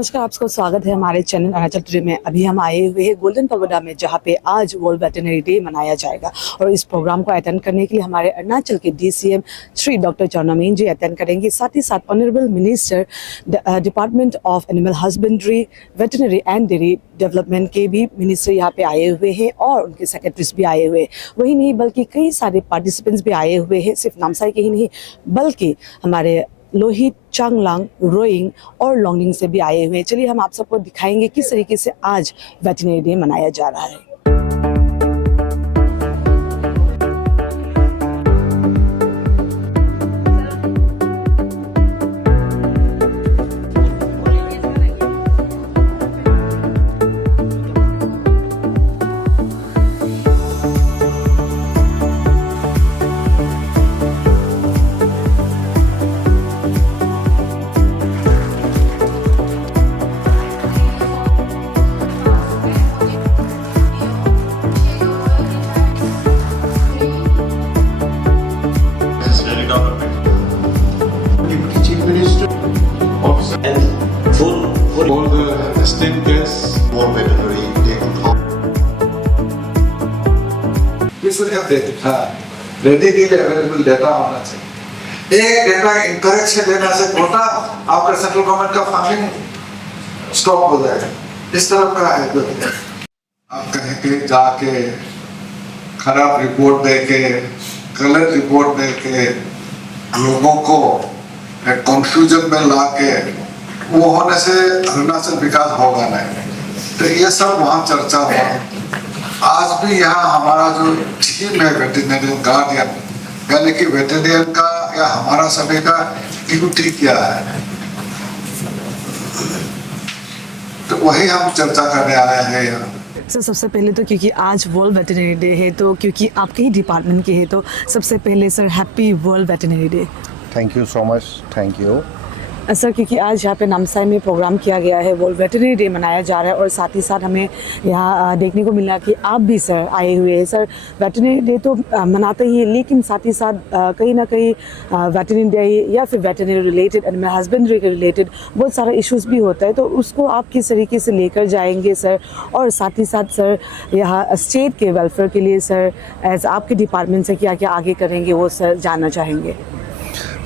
नमस्कार, आपका स्वागत है हमारे चैनल अरुणाचल टुडे में। अभी हम आए हुए हैं गोल्डन पगोडा में, जहाँ पे आज वर्ल्ड वेटरनरी डे मनाया जाएगा। और इस प्रोग्राम को अटेंड करने के लिए हमारे अरुणाचल के DCM श्री डॉक्टर चौनामीन जी अटेंड करेंगे। साथ ही साथ honourable minister department of animal husbandry, veterinary and dairy development के भी मिनिस्टर यहाँ पे आए हुए हैं और उनके सेक्रेटरीज भी आए हुए हैं। वही नहीं बल्कि कई सारे पार्टिसिपेंट्स भी आए हुए हैं, सिर्फ नामसाई के ही नहीं बल्कि हमारे लोहित, चांगलांग, रोइंग और लॉन्गडिंग से भी आए हुए हैं। चलिए हम आप सबको दिखाएंगे किस तरीके से आज वेटरनरी डे मनाया जा रहा है। all the esteemed guests, World Veterinary Day on top. this is readily available data होना चाहिए। एक डेटा इनकरेक्ट से देने से कोटा आपका सेंट्रल गवर्नमेंट का फंडिंग स्टॉप हो जाएगा। इस तरह का है। आप कहें कि जाके खराब रिपोर्ट दे के, गलत रिपोर्ट दे के लोगों को कंफ्यूजन में ला के वो होने से अरुणाचल विकास होगा नहीं। तो ये सब वहाँ चर्चा हुआ। आज भी यहाँ हमारा जो टीम है वेटरनरियन गार्डियन, यानी कि वेटरनरियन का या हमारा सभी का ड्यूटी क्या है, तो वही हम चर्चा करने आए हैं यहाँ। सर सबसे पहले तो क्योंकि आज वर्ल्ड वेटरनरी डे है, तो क्योंकि आपके ही डिपार्टमेंट के है, तो सबसे पहले sir happy world veterinary day. Thank you so much. Thank you. Sir क्योंकि आज यहाँ पे नामसाई में प्रोग्राम किया गया है, वर्ल्ड वेटरनरी डे मनाया जा रहा है और साथ ही साथ हमें यहाँ देखने को मिला कि आप भी सर आए हुए हैं। सर वेटरनरी डे तो मनाते ही है, लेकिन साथ ही साथ कहीं ना कहीं वेटरनरी डे या फिर वेटरनरी रिलेटेड, एनिमल हस्बेंड्री के रिलेटेड बहुत सारा इश्यूज़ भी होता है, तो उसको आप किस तरीके से लेकर जाएंगे सर? और साथ ही साथ सर यहाँ स्टेट के वेलफेयर के लिए सर एज आपके डिपार्टमेंट से क्या क्या आगे करेंगे वो सर जानना चाहेंगे।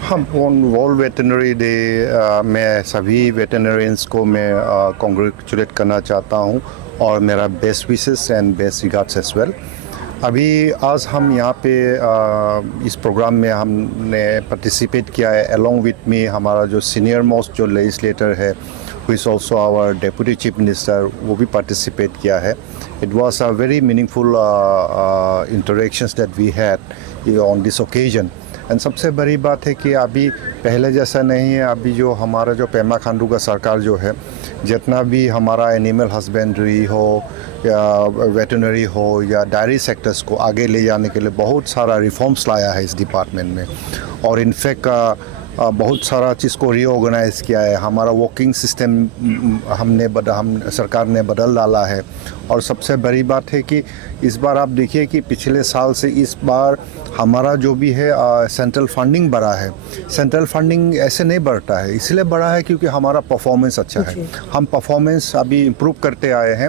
हम वर्ल्ड वेटरनरी डे में सभी वेटरनरियंस को मैं कॉन्ग्रेचुलेट करना चाहता हूँ और मेरा best wishes and best regards as well. अभी आज हम यहाँ पे इस प्रोग्राम में हमने पार्टिसिपेट किया है। अलोंग विथ मी हमारा जो सीनियर मोस्ट जो लेजिस्लेटर है, who is also our deputy chief minister, वो भी पार्टिसिपेट किया है। It was a very meaningful interactions that we had on this occasion. And सबसे बड़ी बात है कि अभी पहले जैसा नहीं है। अभी जो हमारा जो पेमा खांडू का सरकार जो है, जितना भी हमारा एनिमल हस्बेंड्री हो या वेटरनरी हो या डायरी सेक्टर्स को आगे ले जाने के लिए बहुत सारा रिफॉर्म्स लाया है इस डिपार्टमेंट में। और इनफैक्ट बहुत सारा चीज़ को रीऑर्गेनाइज किया है। हमारा वर्किंग सिस्टम हम सरकार ने बदल डाला है। और सबसे बड़ी बात है कि इस बार आप देखिए कि पिछले साल से इस बार हमारा जो भी है सेंट्रल फंडिंग बढ़ा है। सेंट्रल फंडिंग ऐसे नहीं बढ़ता है, इसलिए बढ़ा है क्योंकि हमारा परफॉर्मेंस अच्छा है। हम परफॉर्मेंस अभी इम्प्रूव करते आए हैं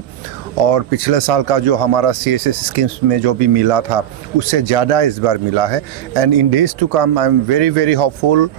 और पिछले साल का जो हमारा CSS स्कीम्स में जो भी मिला था उससे ज़्यादा इस बार मिला है। And in days to come I am very very hopeful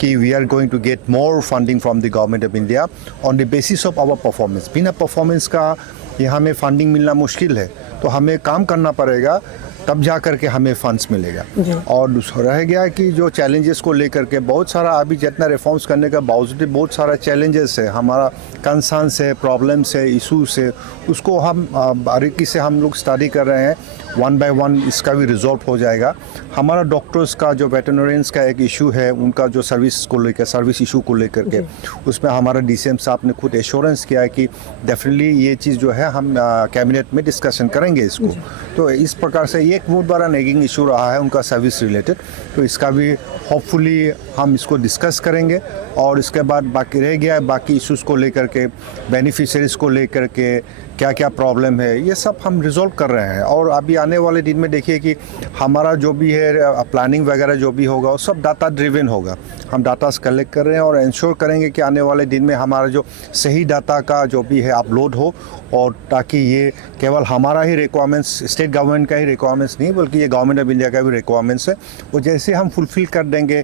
कि we are going to get more funding from the government of India on the basis of our performance. बिना परफॉर्मेंस का यहाँ में फंडिंग मिलना मुश्किल है, तो हमें काम करना पड़ेगा, तब जा कर के हमें फंड्स मिलेगा। और दूसरा रह गया कि जो चैलेंजेस को लेकर के बहुत सारा अभी जितना रिफॉर्म्स करने का बावजूद बहुत सारा चैलेंजेस है, हमारा कंसर्न्स है, प्रॉब्लम्स है, इशूज़ है, उसको हम बारीकी से हम लोग स्टडी कर रहे हैं। वन बाय वन इसका भी रिजॉल्व हो जाएगा। हमारा डॉक्टर्स का जो वेटरनरियंस का एक इशू है, उनका जो सर्विस को लेकर, सर्विस इशू को लेकर के, उसमें हमारा DCM साहब ने खुद एश्योरेंस किया है कि डेफिनेटली ये चीज़ जो है हम कैबिनेट में डिस्कशन करेंगे इसको। तो इस प्रकार से एक बहुत बड़ा नेगिंग इशू रहा है उनका सर्विस रिलेटेड, तो इसका भी होपफुली हम इसको डिस्कस करेंगे। और इसके बाद बाकी रह गया बाकी इश्यूज़ को लेकर के, बेनिफिशरीज़ को लेकर के क्या क्या प्रॉब्लम है, ये सब हम रिजॉल्व कर रहे हैं। और अभी आने वाले दिन में देखिए कि हमारा जो भी है प्लानिंग वगैरह जो भी होगा वो सब डाटा ड्रिवन होगा। हम डाटास कलेक्ट कर रहे हैं और इंश्योर करेंगे कि आने वाले दिन में हमारा जो सही डाटा का जो भी है अपलोड हो, और ताकि ये केवल हमारा ही रिक्वायरमेंट्स, स्टेट गवर्नमेंट का ही रिक्वायरमेंट्स नहीं बल्कि ये गवर्नमेंट ऑफ इंडिया का भी रिक्वायरमेंट्स है। वो जैसे हम फुलफ़िल कर देंगे,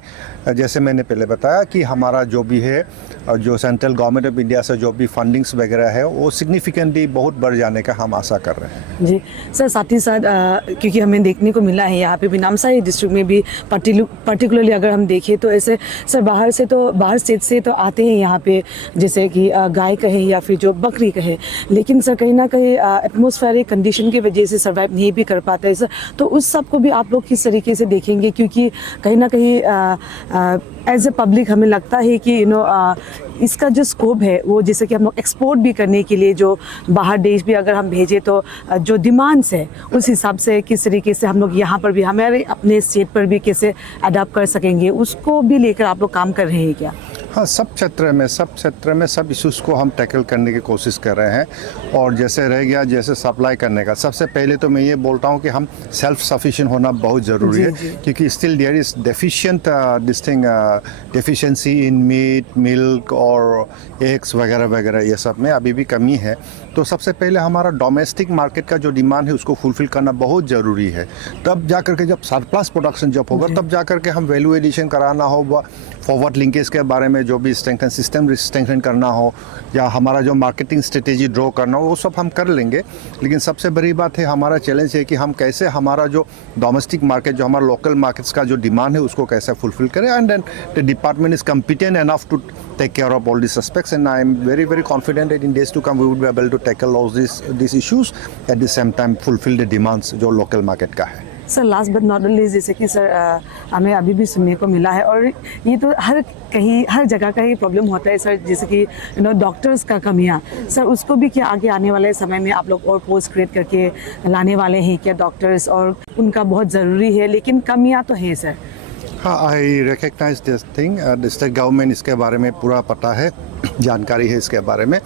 जैसे मैंने पहले बताया कि हमारा जो भी है जो सेंट्रल गवर्नमेंट ऑफ इंडिया से जो भी फंडिंग्स वगैरह है वो सिग्निफिकेंटली बहुत बढ़ जाने का हम आशा कर रहे हैं। जी सर, साथ ही साथ क्योंकि हमें देखने को मिला है यहाँ पे भी नामसाई डिस्ट्रिक्ट में भी पर्टिकुलरली अगर हम देखें तो ऐसे सर बाहर स्टेट से तो आते हैं यहाँ पे, जैसे कि गाय कहें या फिर जो बकरी कहें, लेकिन सर कहीं ना कहीं एटमॉस्फेरिक कंडीशन की वजह से सर्वाइव नहीं भी कर पाते हैं सर। तो उस सब को भी आप लोग किस तरीके से देखेंगे, क्योंकि कहीं ना कहीं एज ए पब्लिक हमें लगता है कि इसका जो स्कोप है वो जैसे कि हम लोग एक्सपोर्ट भी करने के लिए जो बाहर देश भी अगर हम भेजें तो जो डिमांड्स है उस हिसाब से किस तरीके से हम लोग यहाँ पर भी हमारे अपने स्टेट पर भी कैसे अडाप्ट कर सकेंगे, उसको भी लेकर आप लोग काम कर रहे हैं क्या? हाँ, सब क्षेत्र में सब इश्यूज़ को हम टैकल करने की कोशिश कर रहे हैं। और जैसे रह गया जैसे सप्लाई करने का, सबसे पहले तो मैं ये बोलता हूँ कि हम सेल्फ सफिशिएंट होना बहुत ज़रूरी है, क्योंकि still there is deficiency in meat, milk और एग्स वगैरह वगैरह, ये सब में अभी भी कमी है। तो सबसे पहले हमारा डोमेस्टिक मार्केट का जो डिमांड है उसको फुलफ़िल करना बहुत ज़रूरी है। तब जा कर के जब सरप्लस प्रोडक्शन जब होगा तब जा कर के हम वैल्यू एडिशन कराना हो, फॉरवर्ड लिंकेज के बारे में जो भी स्ट्रेंथन करना हो, या हमारा जो मार्केटिंग स्ट्रेटेजी ड्रॉ करना हो, वो सब हम कर लेंगे। लेकिन सबसे बड़ी बात है, हमारा चैलेंज है कि हम कैसे हमारा जो डोमेस्टिक मार्केट, जो हमारा लोकल मार्केट्स का जो डिमांड है उसको कैसे फुलफिल करें। And then the department is competent enough to take care of all these aspects, and I am very very confident that in days to come we would be able to tackle all these issues, at the same time fulfill the demands जो local market का है। Sir last but not least, जैसे कि sir हमें अभी भी सुनने को मिला है और ये तो हर जगह का ही प्रॉब्लम होता है सर, जैसे कि डॉक्टर्स का कमियाँ सर, उसको भी क्या आगे आने वाले समय में आप लोग और पोस्ट क्रिएट करके लाने वाले हैं क्या डॉक्टर्स, और उनका बहुत ज़रूरी है लेकिन कमियाँ तो है सर? हाँ, I recognise this thing. State government इसके बारे में पूरा पता है, जानकारी है इसके बारे में।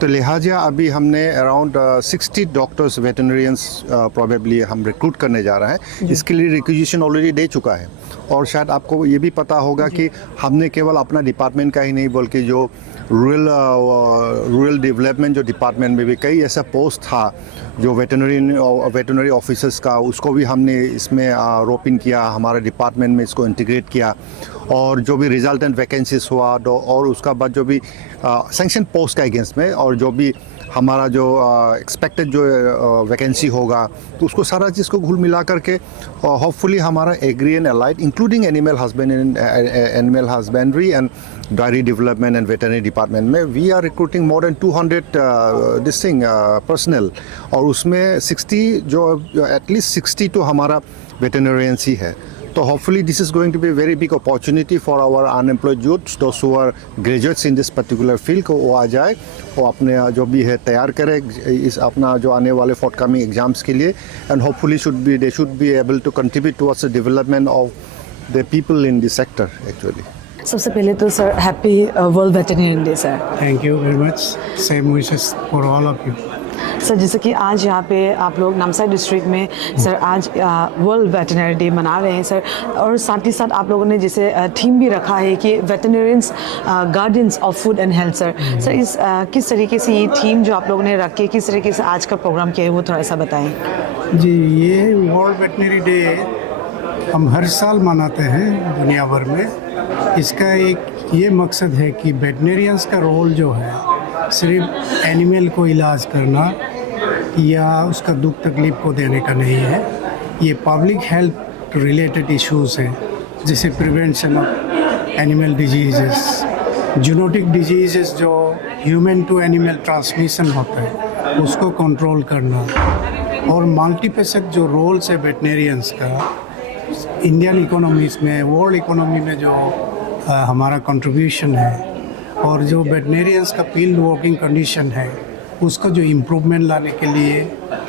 तो लिहाजा अभी हमने अराउंड 60 डॉक्टर्स वेटरनरियंस प्रोबेबली हम रिक्रूट करने जा रहे हैं। इसके लिए रिक्विजिशन ऑलरेडी दे चुका है। और शायद आपको ये भी पता होगा कि हमने केवल अपना डिपार्टमेंट का ही नहीं बल्कि जो रूरल डेवलपमेंट जो डिपार्टमेंट में भी कई ऐसा पोस्ट था जो वेटरनरी ऑफिसर्स का, उसको भी हमने इसमें रोप इन किया, हमारे डिपार्टमेंट में इसको इंटीग्रेट किया। और जो भी रिजल्टेंट वैकेंसीज हुआ और उसका बाद जो भी सैंक्शन पोस्ट का अगेंस्ट में, और जो भी हमारा जो एक्सपेक्टेड जो वैकेंसी होगा, तो उसको सारा चीज़ को घुल मिला करके होपफुली हमारा agri and allied including animal husbandry and dairy development and veterinary department में we are recruiting more than 200 personal, और उसमें 60 जो एटलीस्ट 60 तो हमारा वेटरनरियंस ही है। तो hopefully this is going to be a very big opportunity for our unemployed youths, those who are graduates in this particular field, को वो आ जाए, वो अपने जो भी है तैयार करे इस अपना जो आने वाले forthcoming एग्जाम्स के लिए, and hopefully they should be able to contribute towards the development of the people in this sector actually. सबसे पहले तो sir happy world veterinary day sir. Thank you very much. Same wishes for all of you. Sir जैसे कि आज यहाँ पे आप लोग नामसाई डिस्ट्रिक्ट में सर आज वर्ल्ड वेटरनरी डे मना रहे हैं सर, और साथ ही साथ आप लोगों ने जैसे थीम भी रखा है कि veterinarians guardians of food and health sir. Sir इस किस तरीके से ये थीम जो आप लोगों ने रख के किस तरीके से आज का प्रोग्राम किया है वो थोड़ा सा बताएं। जी, ये वर्ल्ड वेटरनरी डे हम हर साल मनाते हैं दुनिया भर में। इसका एक ये मकसद है कि वेटरनरियंस का रोल जो है सिर्फ एनिमल को इलाज करना या उसका दुख तकलीफ को देने का नहीं है। ये पब्लिक हेल्थ रिलेटेड इश्यूज हैं, जैसे prevention of animal diseases, zoonotic diseases जो ह्यूमन टू एनिमल ट्रांसमिशन होता है उसको कंट्रोल करना, और मल्टीफेसेट जो रोल्स है वेटरनरियंस का इंडियन इकोनॉमीज में, वर्ल्ड इकोनॉमी में जो हमारा कंट्रीब्यूशन है, और जो वेटरनरियंस का फील्ड वर्किंग कंडीशन है उसको जो इम्प्रूवमेंट लाने के लिए,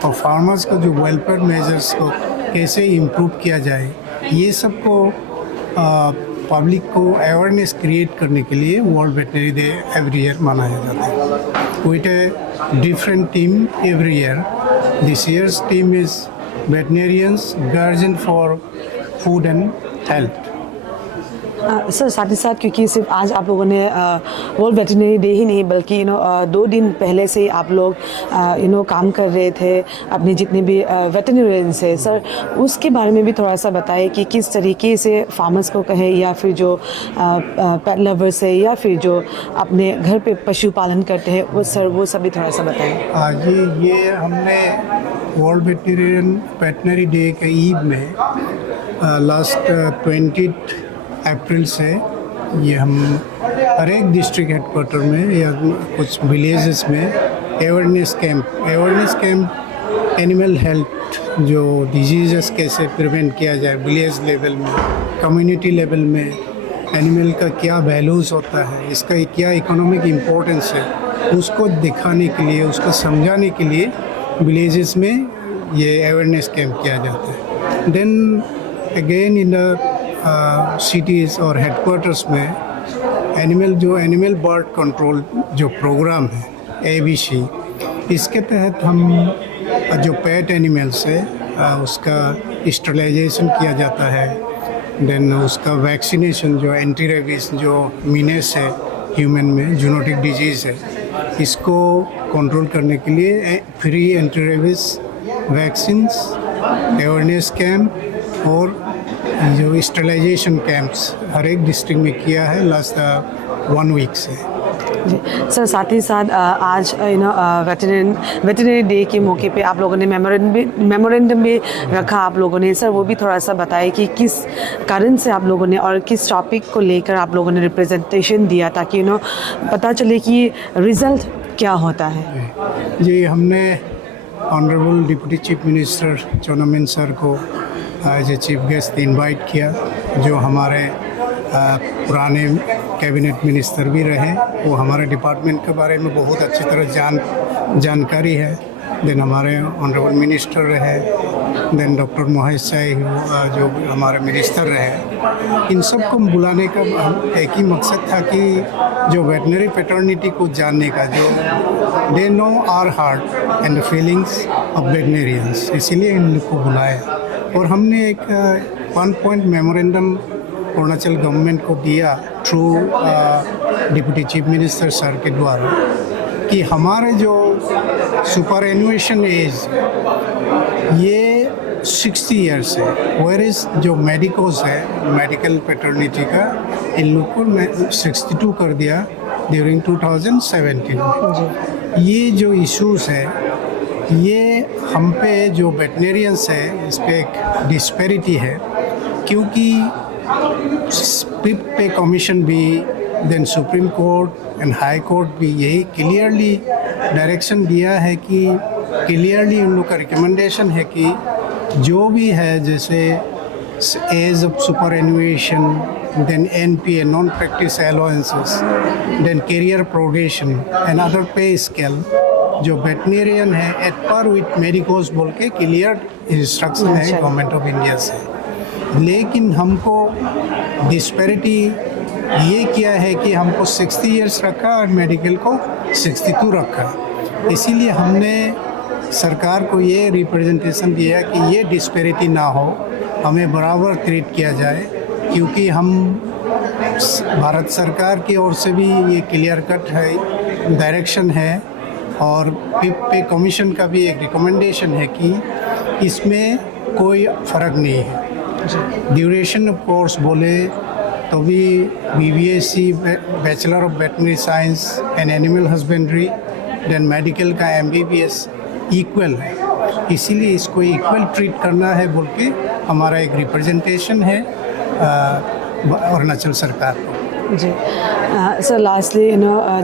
और फार्मर्स को जो वेलफेयर मेजर्स को कैसे इम्प्रूव किया जाए, ये सब को पब्लिक को अवेयरनेस क्रिएट करने के लिए world veterinary day every year मनाया जाता है। With a different team every year. This years team is veterinarians guardian for food and health. Sir साथ ही साथ क्योंकि सिर्फ आज आप लोगों ने वर्ल्ड वेटरनरी डे ही नहीं बल्कि 2 दिन पहले से ही आप लोग काम कर रहे थे अपने जितने भी वेटरनरियंस है सर उसके बारे में भी थोड़ा सा बताएं कि किस तरीके से फार्मर्स को कहे या फिर जो पेट लवर्स है या फिर जो अपने घर पे पशुपालन करते हैं वो सब भी थोड़ा सा बताएं। आज ये हमने वर्ल्ड वेटनरी डे के ईव में लास्ट 20 अप्रैल से ये हम हर एक डिस्ट्रिक्ट हेडक्वार्टर में या कुछ विलेजेस में अवेयरनेस कैंप एनिमल हेल्थ जो डिजीज़ कैसे प्रिवेंट किया जाए विलेज लेवल में कम्युनिटी लेवल में एनिमल का क्या वैल्यूज़ होता है इसका क्या इकोनॉमिक इम्पोर्टेंस है उसको दिखाने के लिए उसको समझाने के लिए विलेजेस में ये अवेयरनेस कैंप किया जाता है। Then again in the cities और हेडक्वार्टर्स में एनिमल बर्ड कंट्रोल जो प्रोग्राम है ABC इसके तहत हम जो पेट एनिमल्स है उसका स्टरलाइजेशन किया जाता है। देन उसका वैक्सीनेशन जो एंटी रेबीज जो मीनेस है ह्यूमन में जूनोटिक डिजीज़ है इसको कंट्रोल करने के लिए free anti rabies vaccines awareness camp और जो स्टरलाइजेशन कैंप्स हर एक डिस्ट्रिक्ट में किया है लास्ट 1 वीक से। सर साथ ही साथ आज वेटरनरी डे के मौके पे आप लोगों ने मेमोरेंडम भी रखा आप लोगों ने सर वो भी थोड़ा सा बताएं कि किस कारण से आप लोगों ने और किस टॉपिक को लेकर आप लोगों ने रिप्रेजेंटेशन दिया ताकि पता चले कि रिज़ल्ट क्या होता है। जी हमने honourable deputy chief minister Chowna Mein sir को as a chief guest invite किया जो हमारे पुराने कैबिनेट मिनिस्टर भी रहे वो हमारे डिपार्टमेंट के बारे में बहुत अच्छी तरह जानकारी है। देन हमारे ऑनरेबल मिनिस्टर रहे देन डॉक्टर मोहेश शाही जो हमारे मिनिस्टर रहे इन सब को बुलाने का एक ही मकसद था कि जो वेटनरी पैटर्निटी को जानने का जो they know our heart and the feelings of veterinarians इसीलिए इन लोग को बुलाया और हमने एक 1 पॉइंट मेमोरेंडम अरुणाचल गवर्नमेंट को दिया through deputy chief minister sir के द्वारा कि हमारे जो सुपर एनुएशन एज ये 60 ईयर्स है वेयर इज़ जो मेडिकोस है मेडिकल पैटर्निटी का इन लोग को 62 कर दिया ड्यूरिंग 2017। ये जो इश्यूज़ है ये हम पे जो वेटनरियंस है इस पर एक डिस्पैरिटी है क्योंकि पिप पे कमीशन भी then supreme court and high court भी यही क्लियरली डायरेक्शन दिया है कि क्लियरली उन लोग का रिकमेंडेशन है कि जो भी है जैसे age of superannuation then NPA non practice allowances then career progression and other pay scale जो वेटनरियन है एट पर विथ मेडिकोस बोल के क्लियर इंस्ट्रक्शन है गवर्नमेंट ऑफ इंडिया से। लेकिन हमको डिस्पैरिटी ये किया है कि हमको 60 इयर्स रखा और मेडिकल को 62 रखा। इसीलिए हमने सरकार को ये रिप्रेजेंटेशन दिया कि ये डिस्पैरिटी ना हो हमें बराबर ट्रीट किया जाए क्योंकि हम भारत सरकार की ओर से भी ये क्लियर कट है डायरेक्शन है और पिप पे कमीशन का भी एक रिकमेंडेशन है कि इसमें कोई फ़र्क नहीं है। ड्यूरेशन ऑफ कोर्स बोले तो भी BBSc bachelor of veterinary science and animal husbandry then medical का MBBS इक्वल है इसीलिए इसको इक्वल ट्रीट करना है बोल के हमारा एक रिप्रेजेंटेशन है अरुणाचल सरकार को। जी सर लास्टली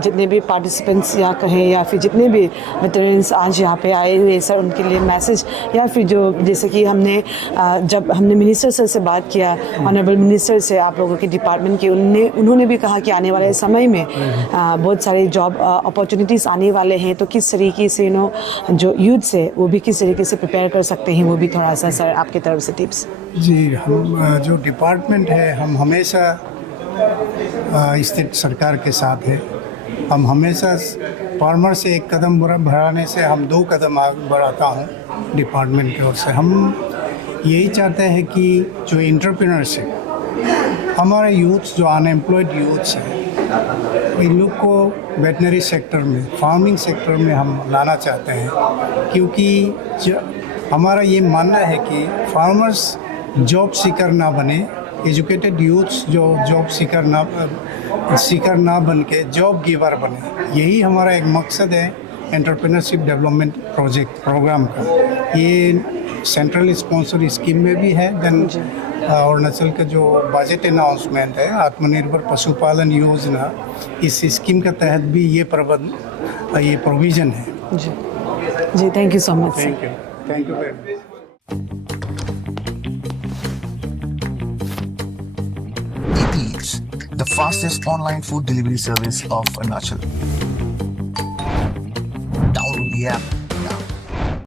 जितने भी पार्टिसिपेंट्स या कहें या फिर जितने भी वेटरन्स आज यहाँ पे आए हुए सर उनके लिए मैसेज या फिर जो जैसे कि जब हमने मिनिस्टर सर से बात किया ऑनरेबल मिनिस्टर से आप लोगों के डिपार्टमेंट के उन्होंने भी कहा कि आने वाले समय में बहुत सारे जॉब अपॉर्चुनिटीज़ आने वाले हैं तो किस तरीके से जो यूथ है वो भी किस तरीके से प्रिपेयर कर सकते हैं वो भी थोड़ा सा सर आपकी तरफ से टिप्स। जी हम जो डिपार्टमेंट है हम हमेशा स्टेट सरकार के साथ है। हम हमेशा फार्मर से एक कदम बढ़ाने से हम 2 कदम आगे बढ़ाता हूँ डिपार्टमेंट की ओर से हम यही चाहते हैं कि जो एंटरप्रेन्योरशिप हमारे यूथ्स जो अनएम्प्लॉयड यूथ्स हैं इन लोग को वेटनरी सेक्टर में फार्मिंग सेक्टर में हम लाना चाहते हैं, क्योंकि हमारा ये मानना है कि फार्मर्स जॉब सीकर ना बने, एजुकेटेड यूथ्स जो जॉब सीकर ना बन के जॉब गिवर बने। यही हमारा एक मकसद है एंटरप्रेन्योरशिप डेवलपमेंट प्रोग्राम का। ये सेंट्रल स्पॉन्सर स्कीम में भी है। देन अरुणाचल का जो बजट अनाउंसमेंट है आत्मनिर्भर पशुपालन योजना, इस स्कीम के तहत भी ये प्रोविज़न है। जी जी, thank you so much. Thank you very much. Eats, the fastest online food delivery service of Arunachal. Download the app